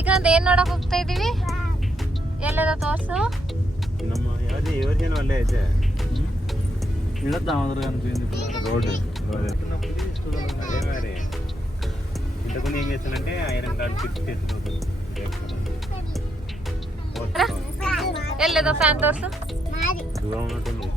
ವಿಕ್ರಾಂತ್ ಏನ್ ನೋಡಕ್ ಹೋಗ್ತಾ ಇದೀವಿ? ಎಲ್ಲದ ತೋರ್ಸು. ನಮ್ಮ ಯಾವ್ದು ఎవరికైనా వల్లే అయితే ఇడతా మాదిరిగా అనిపించింది రోడ్డు అదే మరి ఇంతకుముందు ఏం చేస్తానంటే ఐరన్ కార్డ్ ఫిక్స్ చేస్తున్నాడు ಎಲ್ಲದ ಫ್ಯಾನ್ ತೋರ್ಸು. దూరం ఉన్నట్టుంది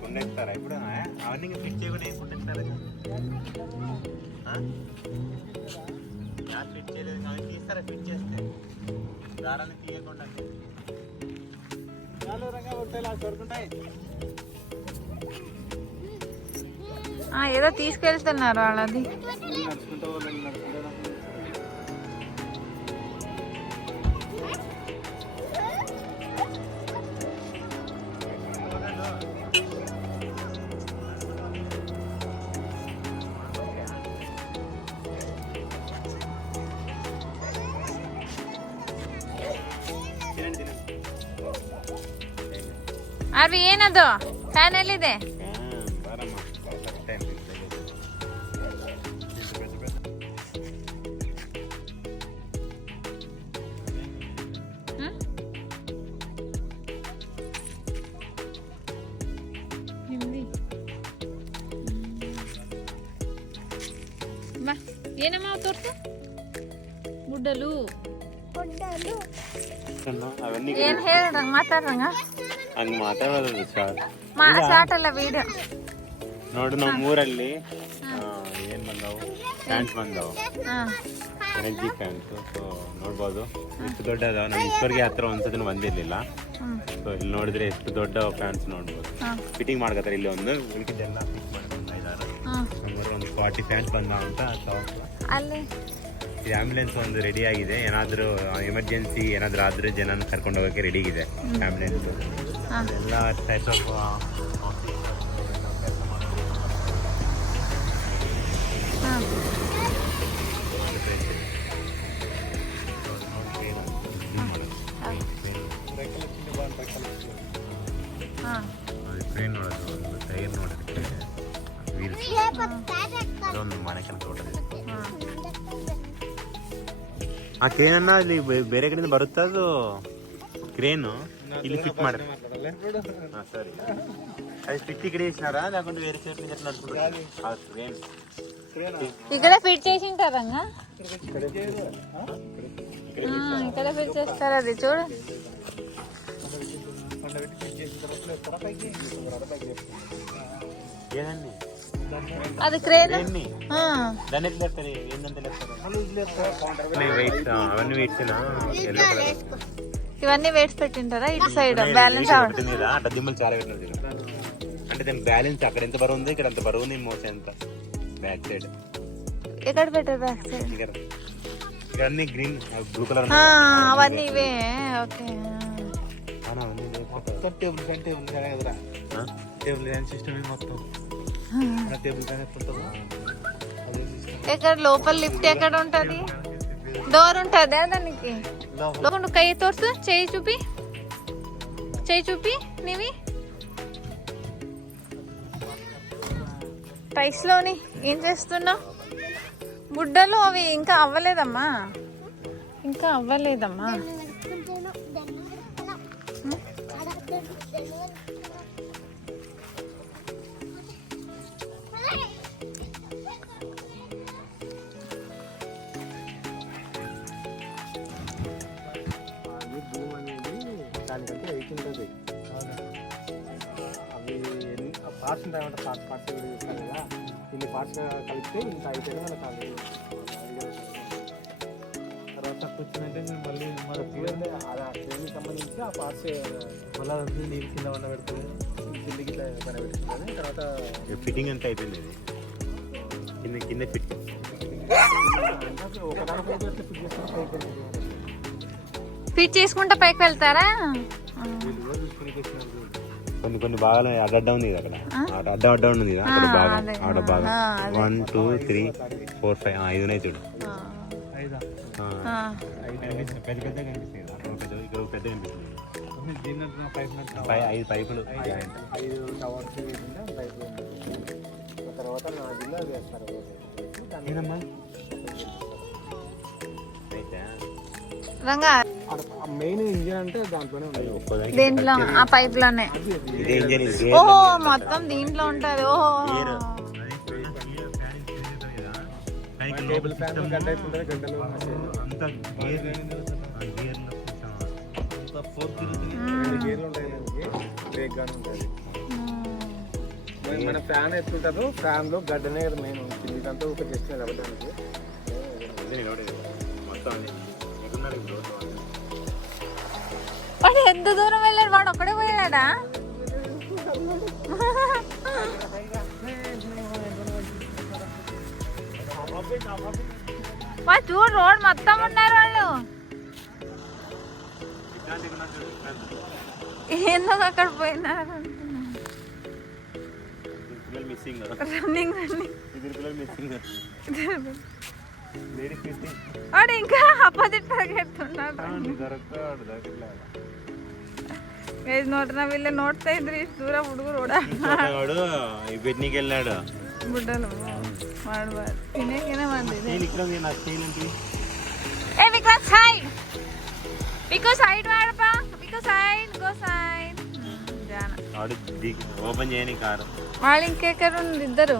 కొండెక్తారా ఇప్పుడు అవన్నీ ఫిట్ చేయకుండా ఏం కొండెక్తారా ఫిట్ చేయలేదు అవి తీస్తారా ఫిట్ చేస్తే దారాన్ని తీయకుండా ఏదో తీసుకెళ్తున్నారు వాళ్ళది. ಅರ್ವಿ ಏನದು ಫ್ಯಾನ್ ಎಲ್ಲಿದೆ? ಬಾ ಏನಮ್ಮ ತೋರ್ಸು. ಗುಡ್ಡಲು ಏನ್ ಹೇಳ್ರಂಗ ಮಾತಾಡ್ರಂಗ ಹಂಗೆ ಮಾತಾಡೋದು ಶಾರ್ಟ್ ಅಲ್ಲ ವಿಡಿಯೋ ನೋಡು. ನಮ್ಮ ಊರಲ್ಲಿ ಏನ್ ಬಂದವು ಫ್ಯಾನ್ಸ್ ಬಂದವು, ಎನರ್ಜಿ ಫ್ಯಾನ್ಸ್. ಸೊ ನೋಡ್ಬೋದು ಎಷ್ಟು ದೊಡ್ಡ ಅದಾವ. ನಮ್ಮ ಇಷ್ಟವರೆಗೆ ಹತ್ರ ಒಂದ್ಸತಿನೂ ಬಂದಿರ್ಲಿಲ್ಲ. ಸೊ ಇಲ್ಲಿ ನೋಡಿದ್ರೆ ಎಷ್ಟು ದೊಡ್ಡ ಫ್ಯಾನ್ಸ್ ನೋಡ್ಬೋದು. ಫಿಟ್ಟಿಂಗ್ ಮಾಡ್ಕೊತಾರೆ ಇಲ್ಲಿ ಒಂದು ಉಳಿಕಿದ್ದೆಲ್ಲ ಫಿಟ್ ಮಾಡ್ಕೊಂಡು ಒಂದು 40 ಫ್ಯಾನ್ಸ್ ಬಂದಾವ ಅಂತ. ಅಲ್ಲಿ ಈ ಆಂಬ್ಯುಲೆನ್ಸ್ ಒಂದು ರೆಡಿ ಆಗಿದೆ. ಏನಾದರೂ ಎಮರ್ಜೆನ್ಸಿ ಏನಾದರೂ ಆದ್ರೆ ಜನನ ಕರ್ಕೊಂಡು ಹೋಗೋಕೆ ರೆಡಿ ಇದೆ ಆಂಬ್ಯುಲೆನ್ಸ್. ಎಲ್ಲ ಟೈಪ್ ಆಫ್ ಟ್ರೈನ್ ನೋಡೋದು, ಟೈರ್ ನೋಡೋದಕ್ಕೆ, ವೀಲ್ಸ್ ಅದೊಂದು ಮನೆ ಕೆಲಸ ನೋಡೋದು. ಆ ಕ್ರೇನನ್ನ ಇಲ್ಲಿ ಬೇರೆ ಕಡೆಯಿಂದ ಬರುತ್ತೆ. ಅದು ಕ್ರೇನು ಇಲ್ಲಿ ಫಿಟ್ ಮಾಡಿ ಸರಿ అది ఫిట్ ఇక్కడ వేసినారా లేకుంటే వేరే సైడ్ నుంచి ఎట్లా నడుచుకుంటారు? ఇక్కడ ఫిట్ చేసి ఉంటారంగా, ఇక్కడ ఫిట్ చేస్తారు. అది చూడు ఏదండి అది క్రేన్. దాన్ని ఎట్లా లేపుతారు? ఏంటంటే వెయిట్స్ అవన్నీ వెయిట్స్ ఇవన్నీ వెయిట్స్ పెట్టింటారా? ఇటు సైడ్ బ్యాలెన్స్ అట్లా దిమ్మలు చాలా పెట్టినది. అంటే దాని బ్యాలెన్స్ అక్కడ ఎంత బరువు ఉంది, ఇక్కడ ఎంత బరువు ఉంది, మోసం ఎంత బ్యాక్ సైడ్ ఎక్కడ పెట్టారు? బ్యాక్ సైడ్ ఇక్కడ అన్ని గ్రీన్ బ్లూ కలర్ అవన్నీ ఇవే. Okay table fan table fan కదరా, టేబుల్ ఫ్యాన్ సిస్టమ్ మొత్తం టేబుల్ ఫ్యాన్ ఎప్పుడు ఎక్కడ లోపల లిఫ్ట్ ఎక్కడ ఉంటది? డోర్ ఉంటదా దానికి? లోపల కై తోర్సు, చేయి చూపి, చేయి చూపి. నీవి టైస్ లోని ఏం చేస్తున్నావు? బుడ్డలు అవి ఇంకా అవ్వలేదమ్మా, ఇంకా అవ్వలేదమ్మా. దానికంటే వెయిట్ ఉంటుంది. అవి పార్ట్స్ ఉంటాయంట, పార్ట్స్ చేస్తాను కదా, ఇన్ని పార్ట్స్ కలిపితే ఇంత అయిపోయినా మనకు అది తర్వాత వచ్చిందంటే మళ్ళీ మన ట్రైన్కి సంబంధించి ఆ పార్ట్స్ మళ్ళీ నీళ్ళు కింద ఉన్న పెడుతుంది, కిందకి పైన పెడుతుంది. తర్వాత ఫిట్టింగ్ అంతా అయిపోయింది. కింద కింద ఫిట్ ఒకదానిపైకి ఫిట్ చేసుకుంటే అయిపోయింది. ఫిట్ చేసుకుంటే పైకి వెళ్తారా? కొన్ని కొన్ని బాగా అడ్డ ఉంది అక్కడ, అడ్డ ఉంది అక్కడ బాగా ఆడ బాగా 1 2 3 4 5 5 ఉన్నాయి చూడు. ఐదా ఆ. పెద్ద పెద్ద కనిపిస్తాయి కదా, ఇక్కడ పెద్ద కనిపిస్తుంది. దీని పైప్ 5 పైపులు. 5 టవర్స్ వేసిందా పైపులు తర్వాత నా జిల్లా వేస్తారు. ఏదమ్మా అయితే రంగా మెయిన్ ఇంజిన్ అంటే దాంట్లోనే ఉంది. దీంట్లో ఆ పైప్ లోనే. ఇదే ఇంజన్ ఇది. ఓహో మొత్తం దీంట్లో ఉంటది. ఓహో టేబుల్ ఫ్యాన్ గంట అయిపోతుంది, గంటలో అంతా గేర్ గేర్లు ఉంటాయి దానికి, బ్రేక్ గానీ ఉంటుంది. మన ఫ్యాన్ ఎత్తుంటుందో ఫ్యాన్ లో గడ్డనే కదా మెయిన్ ఉంటుంది. ఇదంతా ఒక జస్ట్ నిలబడడానికి మొత్తం ఎక్కడున్నారు ఇప్పుడు? వాడు ఎంత దూరం వెళ్ళాడు, వాడు ఒక్కడే పోయాడా? వాడు చూడు రోడ్ మొత్తం ఉన్నారు వాళ్ళు. ఎందుకు అక్కడ పోయినారు? Missing running running. Missing ladies missing. వాడు ఇంకా అపోజిట్ పరిగెడుతున్నాడు. నోటిన వీళ్ళ నోట్తో ఇద్దరు దూర ಹುಡುಗರು వాడు ఈ బెడ్నీకి వెళ్ళాడు. బుడ్డలు వాడు తినేకేనే మంది. ఏ విక్రాంత్ సైడ్ పికో సైడ్ వాడపా, పికో సైడ్ గో సైడ్. జాన వాడు ఓపెన్ చేయని కారు వాళ్ళు ఇంకెక్కడ ಇದ್ದರು.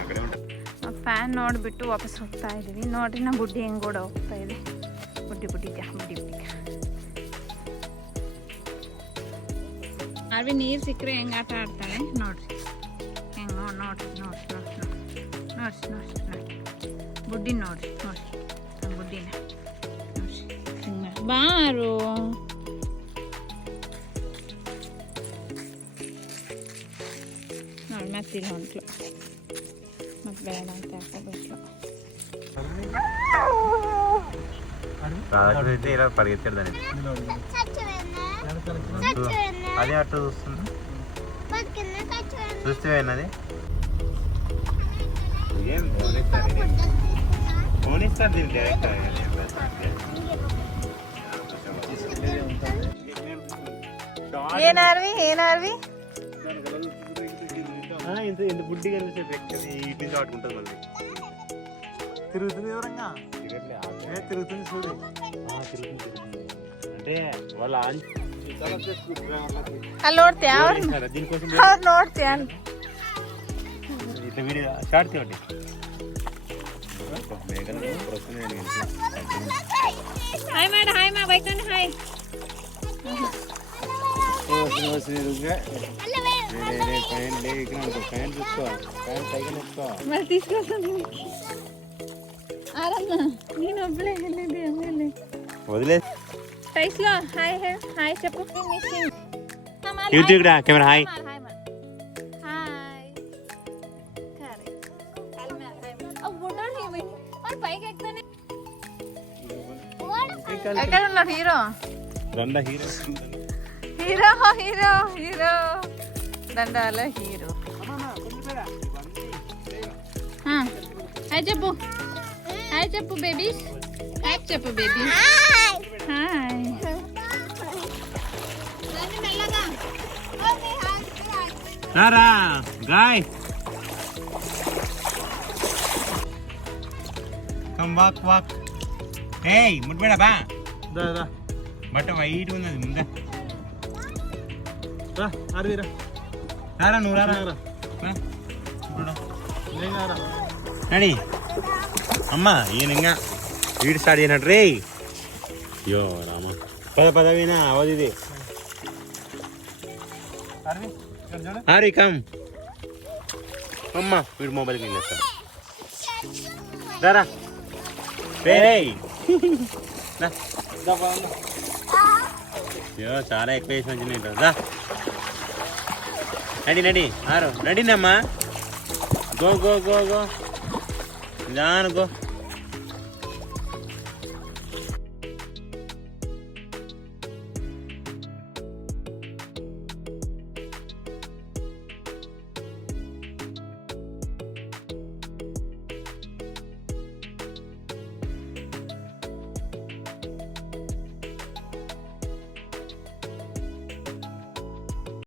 ಅಕಡೆ ಉಂಟು. ಫ್ಯಾನ್ ನೋಡಿಬಿಟ್ಟು ವಾಪಸ್ ಹೋಗ್ತಾ ಇದ್ದೀವಿ. ನೋಡ್ರಿ ನಮ್ಮ ಬುಡ್ಡಿ ಹೆಂಗೆ ಕೂಡ ಹೋಗ್ತಾ ಇದೆ. ಬುಡ್ಡಿ ಬುಡ್ಡಿ ಬುಡ್ಡಿ ಬುಡ್ಡಿ ಅರ್ವಿ ನೀರು ಸಿಕ್ಕರೆ ಹೆಂಗೆ ಆಟ ಆಡ್ತಾಳೆ ನೋಡ್ರಿ. ಹೆಂಗೆ ನೋಡ್ರಿ ನೋಡ್ರಿ ನೋಡ್ರಿ ನೋಡ್ರಿ ನೋಡ್ರಿ ನೋಡ್ರಿ ಬುಡ್ಡಿ ನೋಡ್ರಿ ನೋಡ್ರಿ ನಮ್ಮ ಬುಡ್ಡಿನ ನೋಡ್ರಿ ಹಿಂಗೆ ಬಾರು. ನೋಡಿ ಮತ್ತಿಲ್ಲ ಹೊಂಟ್ಲು, ಮತ್ತೆ ಬೇಡ ಅಂತ ಹಾಕೋಬಿಟ್ಲು. అయితే ఇలా పరిగెత్తాడు దాన్ని. అదే అట్టు చూస్తుంది, చూస్తే అది ఏం ఫోన్ ఇస్తారు దీన్ని డైరెక్ట్. ఏనార్వి ఏనార్వి ఇంత బుడ్డి కనిపిస్తే ఇటు నుంచి ఆడుకుంటుంది. మళ్ళీ తిరుగుతుంది ఎవరంగా తిరుగుతుంది చూడు. తిరుగుతుంది అంటే వాళ్ళ ಅಲ್ಲಿ ನೋಡ್ತೀಯಾ దీనికోసం ಅವ್ರು ನೋಡ್ತೀಯಾ ఇట్లా వీడియో షార్ట్ తీయండి. ಹಾಯ್ ಮಾಡ ಹಾಯ್ ಮಾ ಬೈಕೊಂಡು ಹಾಯ್. మరి తీసుకొస్తాను ఆరమ్మ. నేను ఒబ్బలే వెళ్ళేది అమ్మేది వదిలే టైస్లో హాయ్ హాయ్ చెప్పు. YouTube camera hi. పైకి ఎక్కుతానే. ఎక్కడ ఉన్నారు హీరో? దండ హీరో హీరో హీరో హీరో దండాల హీరో. హాయ్ చెప్పు, హాయ్ చెప్పు బేబీస్, హాయ్ చెప్పు బేబీ. హాయ్ రారా గాయ్ కమ్ వాక్ వాక్. ఏయ్ ముట్బేడా బా బట్ట వైట్ ఉన్నది ముందే. రారా నువ్వు రారా నడి. అమ్మా ఈయన ఇంకా వీడి స్టార్ట్ చేయనట్టు రే. అయ్యో రామ పదవినా అవది ఇది. హరి కమ్. అమ్మా వీడు మొబైల్కి వెళ్ళేస్తా. రారా అయ్యో చాలా ఎక్కువ వేసి వచ్చినాయి. రా నడి నడి ఆరు నడినమ్మా. గో గో గో గో జాను గో.